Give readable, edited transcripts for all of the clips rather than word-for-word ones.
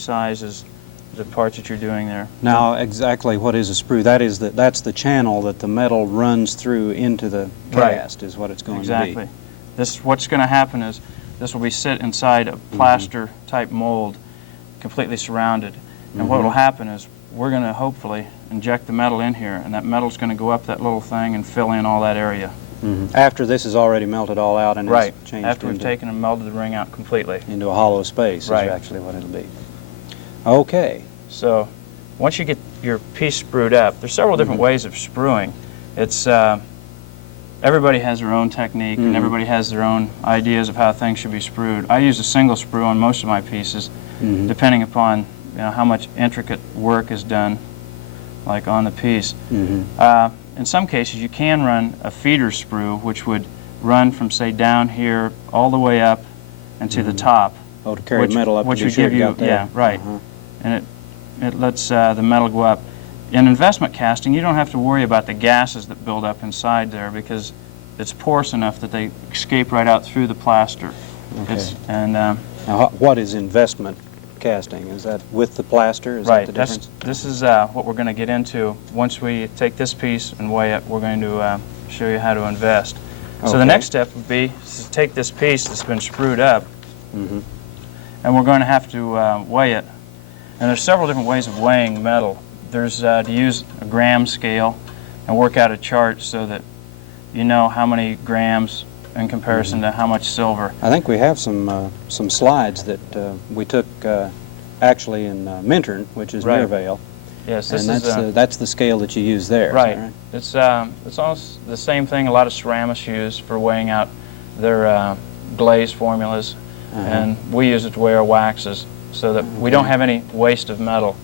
size as the parts that you're doing there. Now, exactly what is a sprue? That's the channel that the metal runs through into the cast, is what it's going to be. Exactly. What's going to happen is this will be set inside a plaster type mold, completely surrounded. And what will happen is we're going to hopefully inject the metal in here, and that metal's going to go up that little thing and fill in all that area. After this is already melted all out and it's changed after we've taken and melted the ring out completely. Into a hollow space is actually what it'll be. Okay. So once you get your piece sprued up, there's several different ways of spruing. It's everybody has their own technique and everybody has their own ideas of how things should be sprued. I use a single sprue on most of my pieces, depending upon how much intricate work is done, like on the piece. In some cases, you can run a feeder sprue, which would run from, say, down here all the way up and to the top. Oh, to carry metal up, which would give you, and it lets the metal go up. In investment casting, you don't have to worry about the gases that build up inside there because it's porous enough that they escape right out through the plaster. Now, what is investment casting? Is that with the plaster? Is that the difference? This is what we're going to get into. Once we take this piece and weigh it, we're going to show you how to invest. So the next step would be to take this piece that's been sprued up, and we're going to have to weigh it. And there's several different ways of weighing metal. There's to use a gram scale and work out a chart so that you know how many grams in comparison to how much silver. I think we have some slides that we took actually in Minturn, which is near Vail. Yes, and that's the scale that you use there. Right. Is that right? It's almost the same thing a lot of ceramists use for weighing out their glaze formulas, and we use it to weigh our waxes so that we don't have any waste of metal.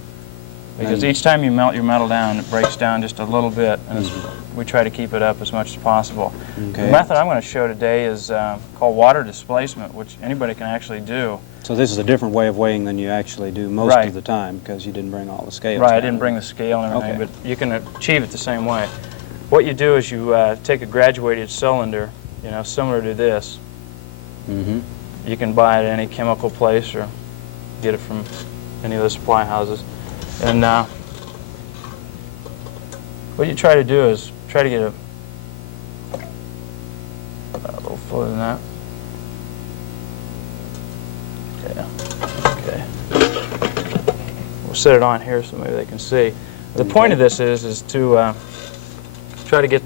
Because each time you melt your metal down, it breaks down just a little bit, and we try to keep it up as much as possible. The method I'm going to show today is called water displacement, which anybody can actually do. So this is a different way of weighing than you actually do most of the time because you didn't bring all the scales. I didn't bring the scale and everything, but you can achieve it the same way. What you do is you take a graduated cylinder, similar to this. You can buy it at any chemical place or get it from any of the supply houses. And what you try to do is try to get a little fuller than that. Okay. We'll set it on here so maybe they can see. The point of this is to try to get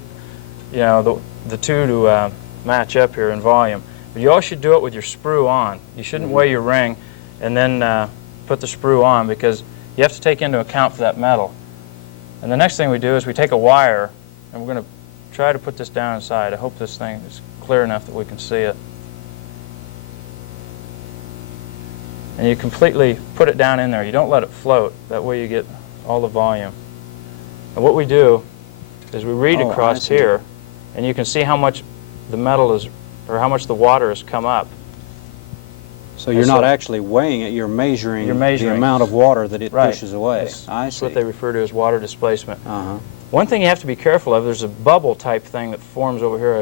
the two to match up here in volume. But you always should do it with your sprue on. You shouldn't weigh your ring and then put the sprue on because you have to take into account for that metal. And the next thing we do is we take a wire and we're going to try to put this down inside. I hope this thing is clear enough that we can see it. And you completely put it down in there. You don't let it float. That way you get all the volume. And what we do is we read across here, and you can see how much the metal is, or how much the water has come up. So you're not actually weighing it, you're measuring the amount of water that it pushes away. That's what they refer to as water displacement. One thing you have to be careful of, there's a bubble type thing that forms over here,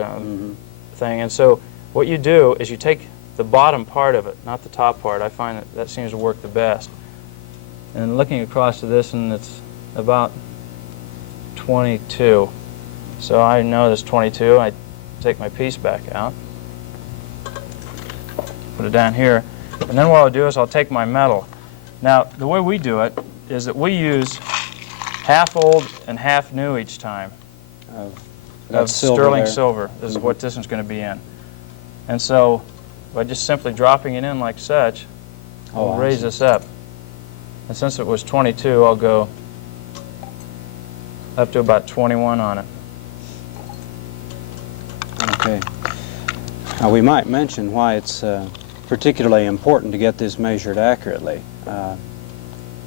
and so what you do is you take the bottom part of it, not the top part. I find that seems to work the best. And looking across to this, and it's about 22. So I know this 22. I take my piece back out. Put it down here, and then what I'll do is I'll take my metal. Now, the way we do it is that we use half old and half new each time of sterling silver. This is what this one's going to be in. And so by just simply dropping it in like such, I'll raise this up. And since it was 22, I'll go up to about 21 on it. Okay. Now we might mention why it's particularly important to get this measured accurately.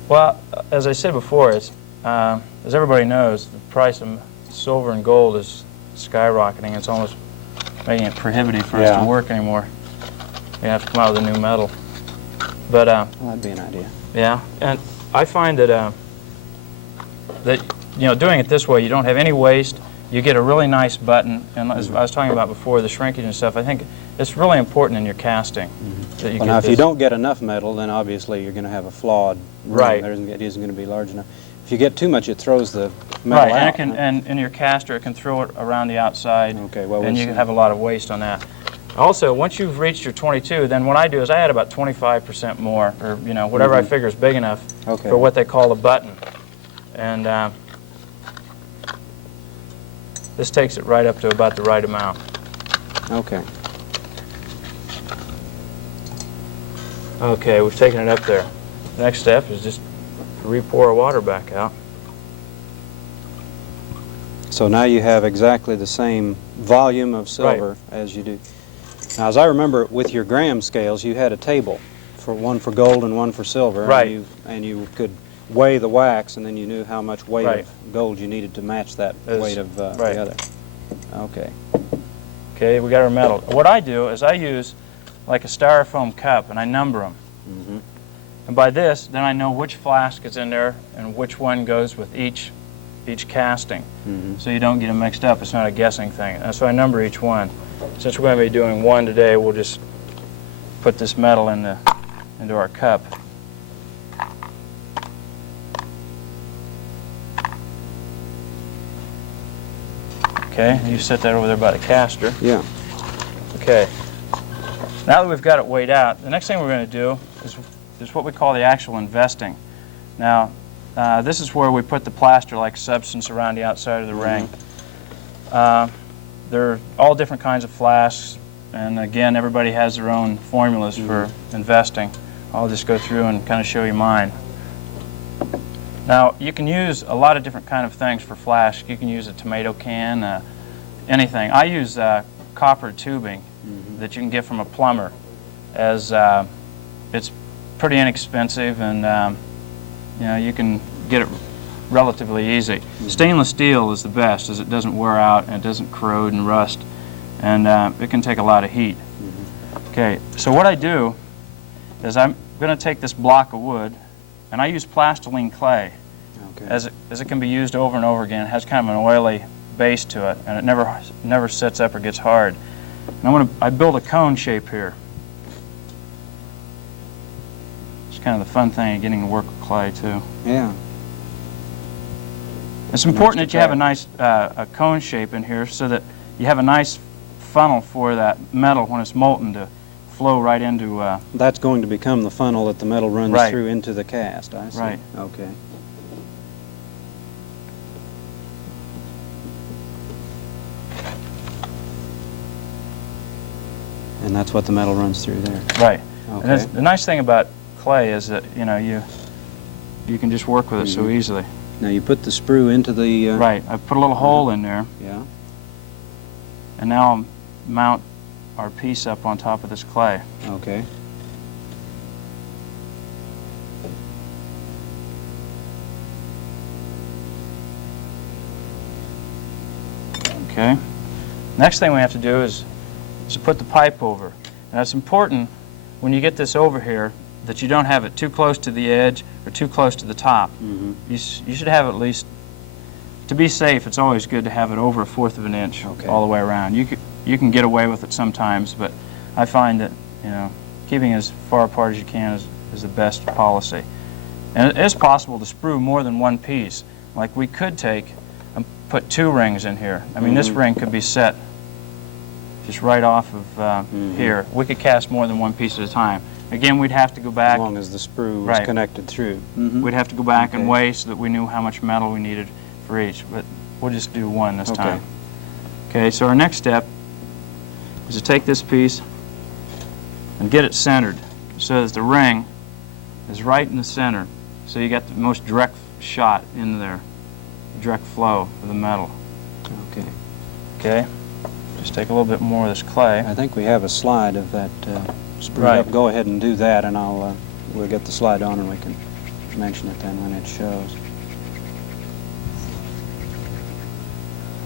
Well, as I said before, it's, as everybody knows, the price of silver and gold is skyrocketing. It's almost making it prohibitive for us to work anymore. We have to come out with a new metal. But well, that'd be an idea. Yeah, and I find that doing it this way, you don't have any waste. you get a really nice button. And as I was talking about before, the shrinkage and stuff, I think it's really important in your casting. That you Well, get now, if this. you don't get enough metal, then obviously you're going to have a flawed ring. Right. It isn't going to be large enough. If you get too much, it throws the metal Right, out. and it can, huh? and in your caster, it can throw it around the outside. Okay, well, and we'll you see. have a lot of waste on that. Also, once you've reached your 22, then what I do is I add about 25% more, or whatever I figure is big enough Okay. for what they call a button. And this takes it right up to about the right amount. Okay. Okay, we've taken it up there. The next step is just re-pour our water back out. So now you have exactly the same volume of silver as you do. Now, as I remember, with your gram scales, you had a table, for one for gold and one for silver. Right. And you could weigh the wax, and then you knew how much weight Right. of gold you needed to match that weight of right. the other. Okay. Okay, we got our metal. What I do is I use like a styrofoam cup, and I number them. Mm-hmm. And by this, then I know which flask is in there and which one goes with each casting. Mm-hmm. So you don't get them mixed up. It's not a guessing thing. And so I number each one. Since we're going to be doing one today, we'll just put this metal into our cup. Okay, you set that over there by the caster. Yeah. Okay. Now that we've got it weighed out, the next thing we're going to do is what we call the actual investing. Now, this is where we put the plaster-like substance around the outside of the ring. There are all different kinds of flasks, and again, everybody has their own formulas for investing. I'll just go through and kind of show you mine. Now, you can use a lot of different kind of things for flask. You can use a tomato can, anything. I use copper tubing that you can get from a plumber, as it's pretty inexpensive, and you can get it relatively easy. Stainless steel is the best, as it doesn't wear out and it doesn't corrode and rust, and it can take a lot of heat. Okay, so what I do is I'm going to take this block of wood, and I use plastiline clay, as it can be used over and over again. It has kind of an oily base to it, and it never sets up or gets hard. And I build a cone shape here. It's kind of the fun thing of getting to work with clay too. Yeah. It's important that you have a nice a cone shape in here, so that you have a nice funnel for that metal when it's molten to flow right into. That's going to become the funnel that the metal runs Right. through into the cast, I see. Right. Okay. And that's what the metal runs through there. Right. Okay. And the nice thing about clay is that you can just work with it so easily. Now you put the sprue into the... Right. I put a little hole in there, Yeah. and now I'll mount our piece up on top of this clay. Okay. Okay. Next thing we have to do is to put the pipe over. Now it's important when you get this over here that you don't have it too close to the edge or too close to the top. Mm-hmm. You should have at least, to be safe, it's always good to have it over 1/4 of an inch all the way around. You can get away with it sometimes, but I find that keeping as far apart as you can is the best policy. And it is possible to sprue more than one piece. Like we could take and put 2 rings in here. I mean, this ring could be set just right off of here. We could cast more than one piece at a time. Again, we'd have to go back. As long as the sprue was connected through. We'd have to go back and weigh so that we knew how much metal we needed for each, but we'll just do one this time. Okay, so our next step is to take this piece and get it centered so that the ring is right in the center, so you got the most direct shot in there, direct flow of the metal. Okay. Okay, just take a little bit more of this clay. I think we have a slide of that sprue Right. up. Go ahead and do that, and we'll get the slide on, and we can mention it then when it shows.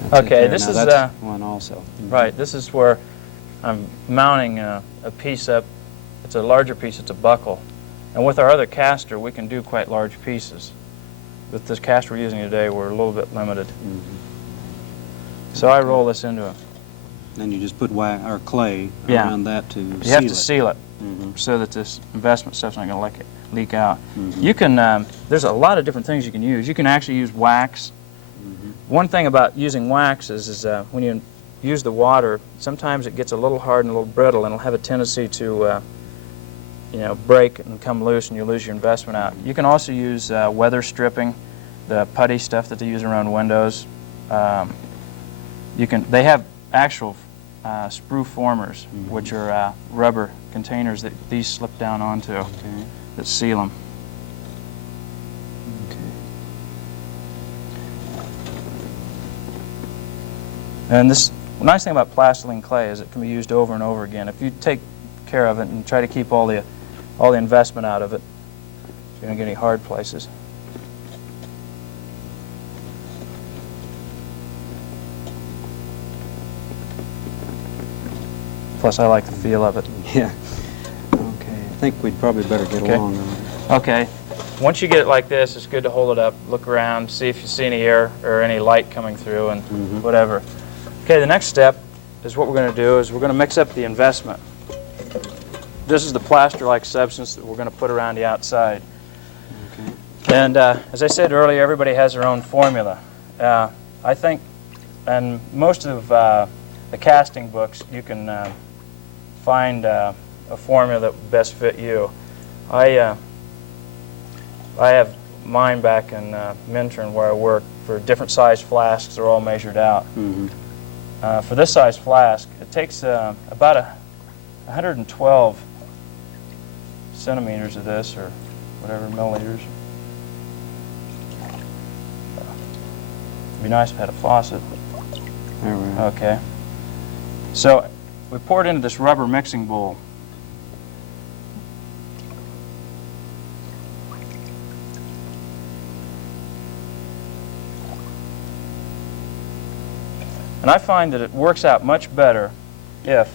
That's it Okay, there. this Now is that's one also. right. This is where I'm mounting a piece up. It's a larger piece. It's a buckle, and with our other caster, we can do quite large pieces. With this caster we're using today, we're a little bit limited. So I roll this into a... Then you just put or clay Yeah. around that to seal it. You have to seal it Mm-hmm. so that this investment stuff's not going to leak out. Mm-hmm. You can, there's a lot of different things you can use. You can actually use wax. Mm-hmm. One thing about using wax is when you use the water, sometimes it gets a little hard and a little brittle, and it'll have a tendency to, you know, break and come loose, and you lose your investment out. You can also use weather stripping, the putty stuff that they use around windows. They have actual sprue formers, Mm-hmm. which are rubber containers that these slip down onto Okay. that seal them. Okay. And this nice thing about plastiline clay is it can be used over and over again. If you take care of it and try to keep all the investment out of it, you're going to get any hard places. Plus, I like the feel of it. Yeah. Okay. I think we'd probably better get Okay. along on it. Okay. Once you get it like this, it's good to hold it up, look around, see if you see any air or any light coming through and Mhm. whatever. Okay, the next step is what we're going to do is we're going to mix up the investment. This is the plaster-like substance that we're going to put around the outside. Okay. And as I said earlier, everybody has their own formula. I think in most of the casting books, you can find a formula that would best fit you. I have mine back in Minturn where I work for different size flasks. They're all measured out. Mm-hmm. For this size flask, it takes about 112 centimeters of this, or whatever, milliliters. It'd be nice if I had a faucet. There we are. Okay. So we pour it into this rubber mixing bowl. And I find that it works out much better if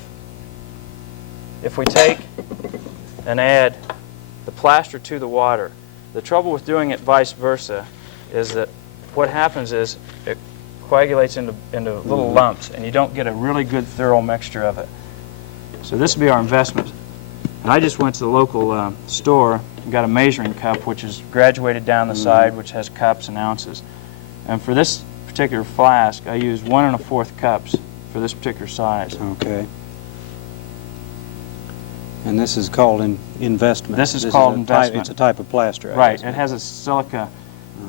we take and add the plaster to the water. The trouble with doing it vice versa is that what happens is it coagulates into little lumps, and you don't get a really good thorough mixture of it. So this would be our investment. And I just went to the local store and got a measuring cup, which is graduated down the side, which has cups and ounces. And for this particular flask, I use 1 1/4 cups for this particular size. Okay. And this is called investment. This is called investment. It's a type of plaster, I Right. guess. It has a silica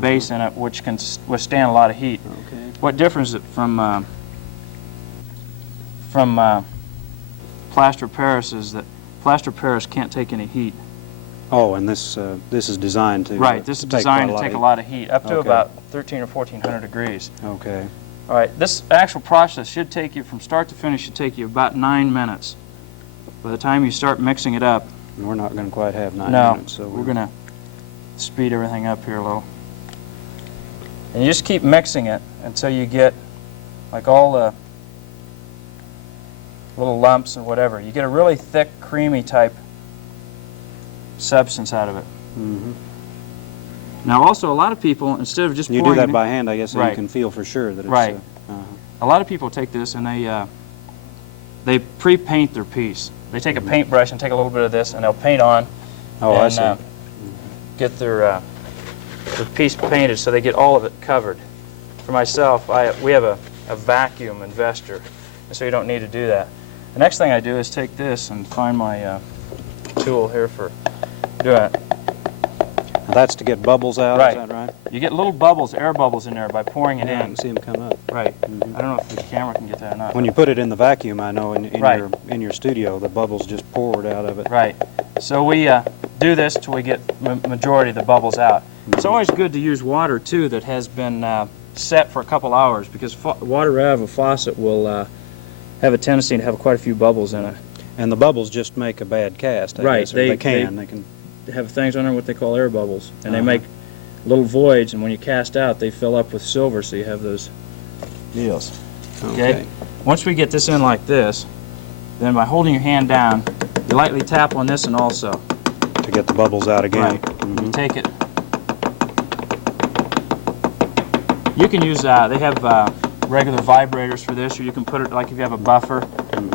base in it, which can withstand a lot of heat. Okay. What differs it from plaster Paris is that plaster Paris can't take any heat. Oh, and this is designed to Right. This is designed to take a lot of heat, up to Okay. about 1300 or 1400 degrees. Okay. All right. This actual process should take you, from start to finish, should take you about 9 minutes. By the time you start mixing it up, And we're not going to quite have 9 no, minutes, so we're going to speed everything up here a little. And you just keep mixing it until you get like all the little lumps and whatever. You get a really thick, creamy type substance out of it. Mm-hmm. Now also, a lot of people, instead of just You pouring do that it by hand, I guess, so Right. you can feel for sure that it's... Right. Uh-huh. a lot of people take this and they pre-paint their piece. They take a paintbrush and take a little bit of this, and they'll paint on Oh, I and see. Get their piece painted so they get all of it covered. For myself, we have a vacuum investor, and so you don't need to do that. The next thing I do is take this and find my tool here for doing it. Now that's to get bubbles out, Right. is that right? You get little bubbles, air bubbles in there by pouring it Yeah, I in. can see them come up. Right. Mhm. I don't know if the camera can get that or not. When you put it in the vacuum, I know Right. in your studio, the bubbles just poured out of it. Right. So we do this till we get majority of the bubbles out. It's always good to use water too that has been set for a couple hours, because water out of a faucet will have a tendency to have quite a few bubbles in it. And the bubbles just make a bad cast, I Right, guess, or they can. They have things on there what they call air bubbles, and they Uh-huh. make little voids, and when you cast out, they fill up with silver, so you have those deals. Okay. Once we get this in like this, then by holding your hand down, you lightly tap on this and also. To get the bubbles out again. Right. Mhm. You take it. You can use, they have regular vibrators for this, or you can put it, like if you have a buffer,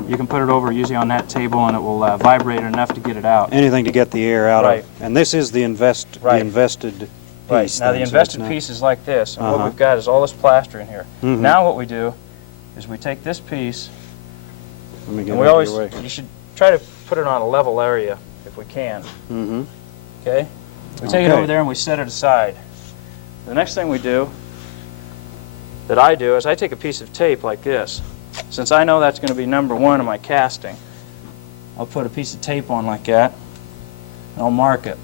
you can put it over usually on that table and it will vibrate enough to get it out. Anything to get the air out Right. of. And this is the invested piece. Right. Now the then, so invested it's not- piece is like this, and what Uh-huh. we've got is all this plaster in here. Mhm. Now what we do is we take this piece, Let me get and we out of always, your way. you should try to put it on a level area if we can. Mm-hmm. Okay? We take it Okay. over there and we set it aside. The next thing we do, that I do, is I take a piece of tape like this. Since I know that's going to be number 1 in my casting, I'll put a piece of tape on like that, and I'll mark it.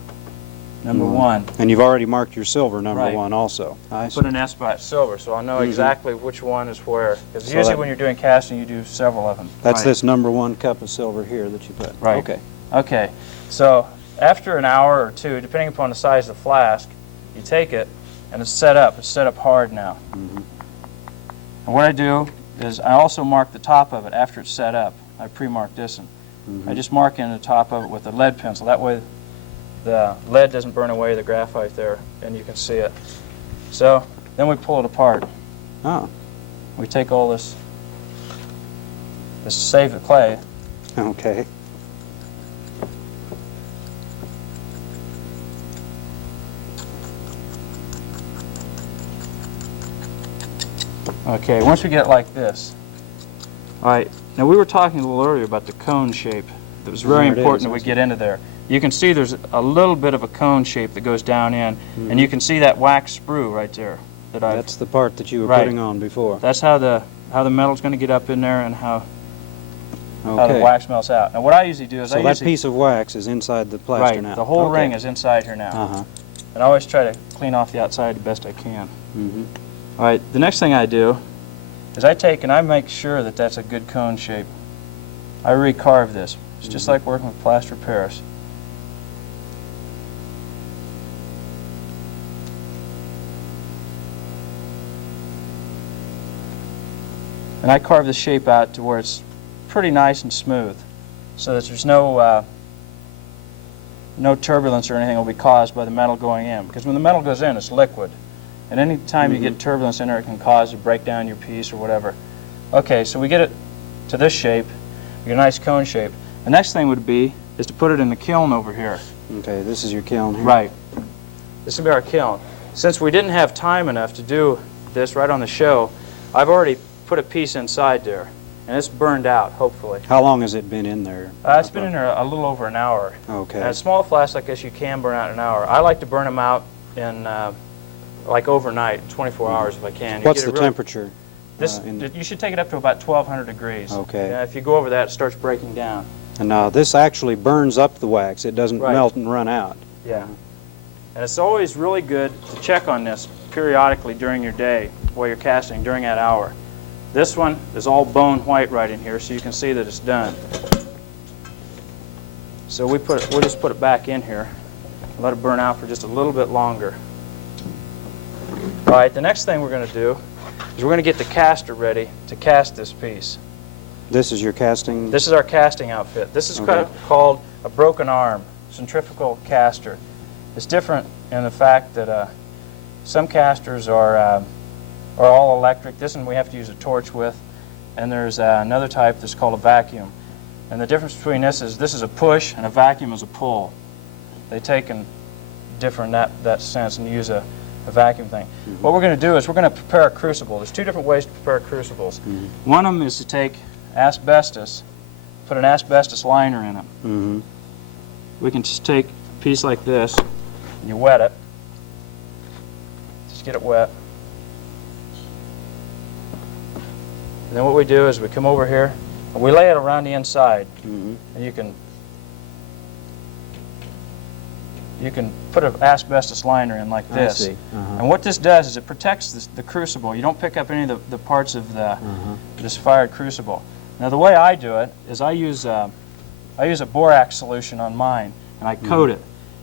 Number 1. And you've already marked your silver number Right. 1 also. I see. Put an S by it silver, so I'll know Mhm. exactly which one is where. Because So usually that- when you're doing casting, you do several of them. That's Right. this number 1 cup of silver here that you put. Right. Okay. Okay, so after an hour or 2, depending upon the size of the flask, you take it and it's set up. It's set up hard now. Mm-hmm. And what I do is I also mark the top of it after it's set up. I pre-mark this one. Mm-hmm. I just mark in the top of it with a lead pencil. That way the lead doesn't burn away the graphite there and you can see it. So then we pull it apart. Oh, We take all this save the clay. okay. Okay, once we get it like this. All right, now we were talking a little earlier about the cone shape. It was very There it important is, that we I see. get into there. You can see there's a little bit of a cone shape that goes down in, and you can see that wax sprue right there. That's the part that you were Right. putting on before. That's how the metal's going to get up in there and how the Okay. wax melts out. Now what I usually do is So I that usually piece of wax is inside the plaster right, now. the whole Okay. ring is inside here now, Uh-huh. and I always try to clean off the outside the best I can. Mm-hmm. All right, the next thing I do is I take and I make sure that that's a good cone shape. I recarve this. It's just like working with plaster Paris. And I carve the shape out to where it's pretty nice and smooth, so that there's no turbulence or anything will be caused by the metal going in. Because when the metal goes in, it's liquid. And any time you get turbulence in there, it can cause to break down your piece or whatever. Okay, so we get it to this shape, we get a nice cone shape. The next thing would be is to put it in the kiln over here. Okay, this is your kiln here. Right. This will be our kiln. Since we didn't have time enough to do this right on the show, I've already put a piece inside there, and it's burned out, hopefully. How long has it been in there? It's been in there a little over an hour. Okay. And a small flask like this, you can burn out in an hour. I like to burn them out in like overnight, 24 hours if I can. You What's get the it really- temperature? You should take it up to about 1,200 degrees. Okay. Yeah, if you go over that, it starts breaking down. And now this actually burns up the wax. It doesn't Right. melt and run out. Yeah. And it's always really good to check on this periodically during your day while you're casting, during that hour. This one is all bone white right in here, so you can see that it's done. So we'll just put it back in here and let it burn out for just a little bit longer. All right, the next thing we're going to do is we're going to get the caster ready to cast this piece. This is your casting? This is our casting outfit. This is Okay. called a broken arm centrifugal caster. It's different in the fact that some casters are all electric. This one we have to use a torch with, and there's another type that's called a vacuum. And the difference between this is a push and a vacuum is a pull. They take and differ in that sense and use a vacuum thing. What we're going to do is we're going to prepare a crucible. There's two different ways to prepare crucibles. One of them is to take asbestos, put an asbestos liner in it. Mm-hmm. We can just take a piece like this, and you wet it. Just get it wet. And then what we do is we come over here, and we lay it around the inside. Mm-hmm. And you can put an asbestos liner in like this. I see. Uh-huh. And what this does is it protects the crucible. You don't pick up any of the parts of this fired crucible. Now the way I do it is I use a borax solution on mine, and I coat it.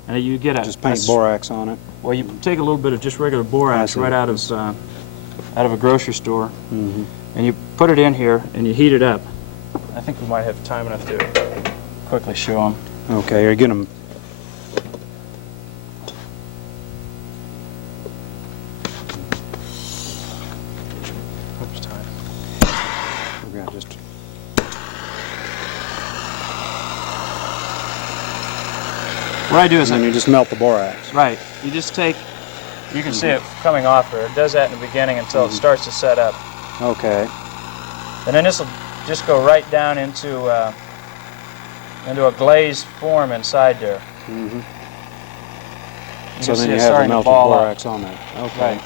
And you get Just paint borax on it. Well, you take a little bit of just regular borax see. right out of a grocery store, Mm-hmm. and you put it in here and you heat it up. I think we might have time enough to quickly show them. Okay, you're getting them. Oops, time. What I do is And then you just melt the borax. right. You just take. You can see it coming off here. It does that in the beginning until it starts to set up. Okay. And then this will just go right down into a glazed form inside there. Mm-hmm. You So can then see you it have the starting to melted ball up. borax on there. Okay. Right.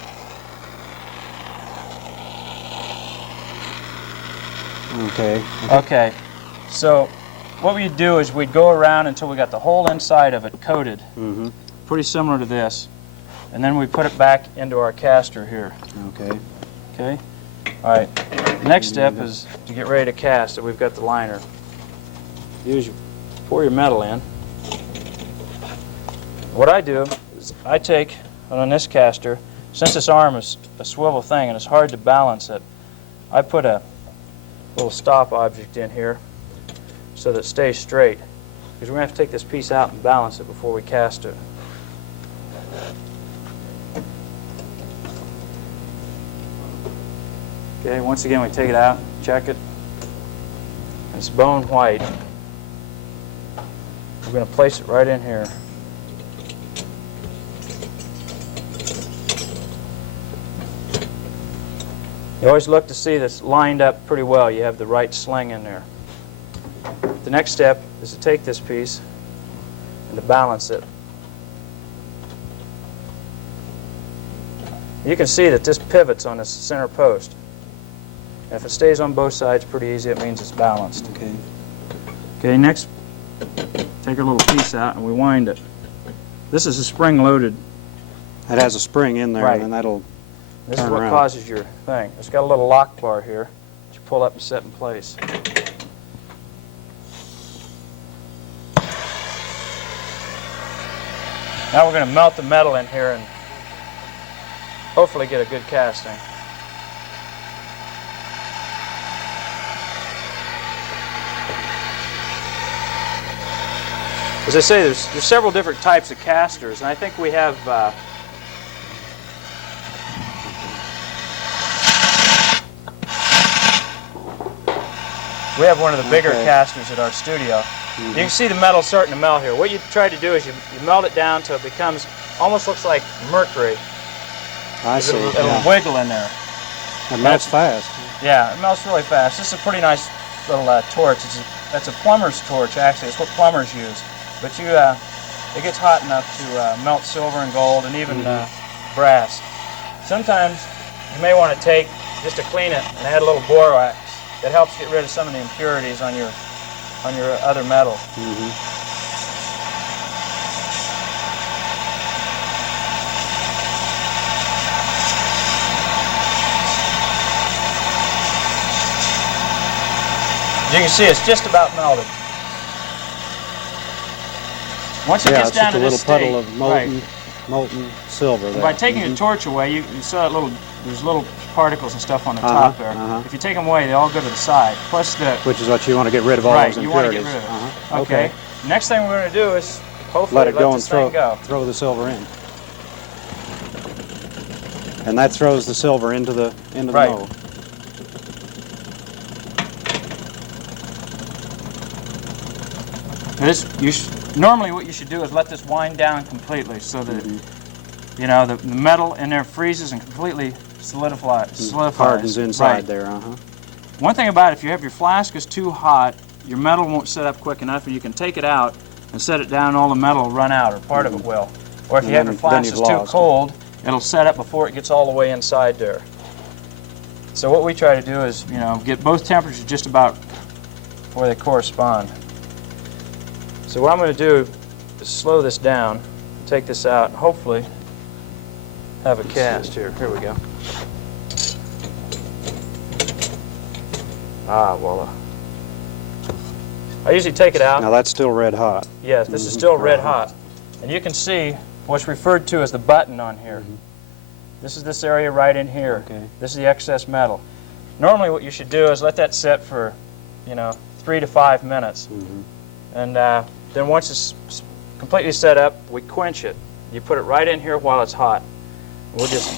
Okay. Okay. So what we'd do is we'd go around until we got the whole inside of it coated. Mm-hmm. Pretty similar to this. And then we put it back into our caster here. Okay. Okay? All right. The next step is to get ready to cast it. We've got the liner. Pour your metal in. What I do is I take, on this caster, since this arm is a swivel thing and it's hard to balance it, I put a little stop object in here so that it stays straight. Because we're going to have to take this piece out and balance it before we cast it. Okay, once again we take it out, check it. It's bone white. We're going to place it right in here. You always look to see this lined up pretty well. You have the right sling in there. The next step is to take this piece and to balance it. You can see that this pivots on this center post. If it stays on both sides pretty easy, it means it's balanced. Okay. Okay, next, take a little piece out and we wind it. This is a spring-loaded. It has a spring in there, Right. and then that'll This is turn what around. causes your thing. It's got a little lock bar here that you pull up and set in place. Now we're going to melt the metal in here and hopefully get a good casting. As I say, there's several different types of casters, and I think we have one of the bigger casters at our studio. Mm-hmm. You can see the metal starting to melt here. What you try to do is you melt it down till it becomes almost looks like mercury. I see. It'll Yeah. wiggle in there. It melts fast. Yeah, it melts really fast. This is a pretty nice little torch. That's a plumber's torch, actually. It's what plumbers use. But it gets hot enough to melt silver and gold and even brass. Sometimes you may want to take, just to clean it, and add a little borax. That helps get rid of some of the impurities on your other metal. Mm-hmm. As you can see, it's just about melted. Once it Yeah, gets it's down just a to little this stage, puddle of molten silver there. by taking Mhm. the torch away, you saw that there's little particles and stuff on the top there. If you take them away, they all go to the side. Plus Which is what you want to get rid of all right, those you want to impurities. get rid of it. Uh-huh. Okay. Next thing we're going to do is hopefully Let it go and this thing go. throw the silver in. And that throws the silver into the Right. mold. Normally what you should do is let this wind down completely so that you know the metal in there freezes and completely solidifies. Hardens inside Right. there. One thing about it, if you have your flask is too hot, your metal won't set up quick enough, and you can take it out and set it down, all the metal will run out, or part of it will. Or if And you have then- your flask then is you've too lost it. cold, it'll set up before it gets all the way inside there. So what we try to do is, get both temperatures just about where they correspond. So what I'm going to do is slow this down, take this out, and hopefully have a cast here. Here we go. Ah, voila. I usually take it out. Now that's still red hot. Yes, this is still red hot. And you can see what's referred to as the button on here. This is this area right in here. Okay. This is the excess metal. Normally what you should do is let that set for, 3 to 5 minutes. And then once it's completely set up, we quench it. You put it right in here while it's hot. We'll just...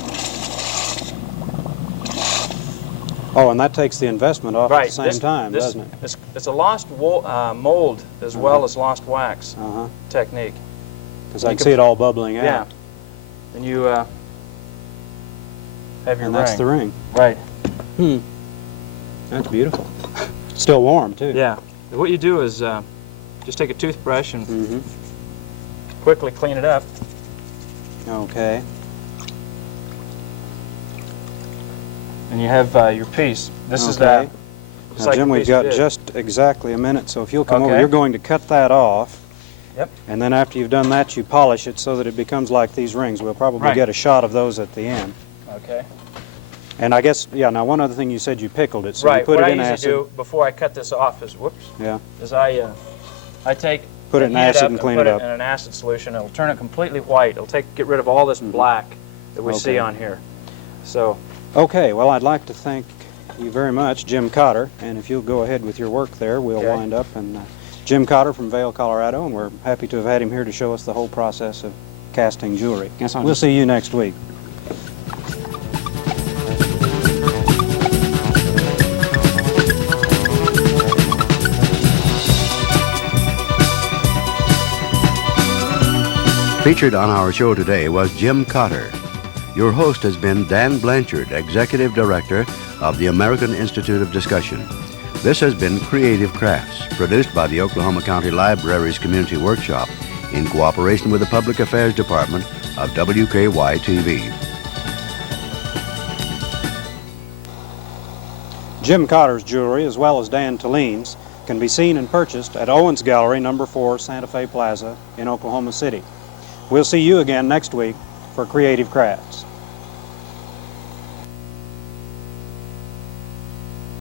Oh, and that takes the investment off Right. at the same time, doesn't it? It's a lost mold as well as lost wax technique. Because I can see it all bubbling out. Yeah. And you have your ring. And that's the ring. Right. That's beautiful. Still warm, too. Yeah. What you do is just take a toothbrush and quickly clean it up. Okay. And you have your piece. This is Okay. just Now, like Jim, the we've piece you got did. just exactly a minute, so if you'll come over, Okay. you're going to cut that off. Yep. And then after you've done that, you polish it so that it becomes like these rings. We'll probably Right. get a shot of those at the end. Okay. And I guess, yeah, now one other thing, you said you pickled it, so Right. you put What it I in usually acid. do before I cut this off is, Yeah. is I take Put it in heat acid up and clean put it up. in an acid solution. It'll turn it completely white. It'll get rid of all this black that we see Okay. on here. So, Okay, well, I'd like to thank you very much, Jim Cotter, and if you'll go ahead with your work there, we'll Okay. wind up. And Jim Cotter from Vail, Colorado, and we're happy to have had him here to show us the whole process of casting jewelry. We'll see you next week. Featured on our show today was Jim Cotter. Your host has been Dan Blanchard, Executive Director of the American Institute of Discussion. This has been Creative Crafts, produced by the Oklahoma County Library's Community Workshop in cooperation with the Public Affairs Department of WKY-TV. Jim Cotter's jewelry, as well as Dan Talline's, can be seen and purchased at Owens Gallery, number 4, Santa Fe Plaza in Oklahoma City. We'll see you again next week for Creative Crafts.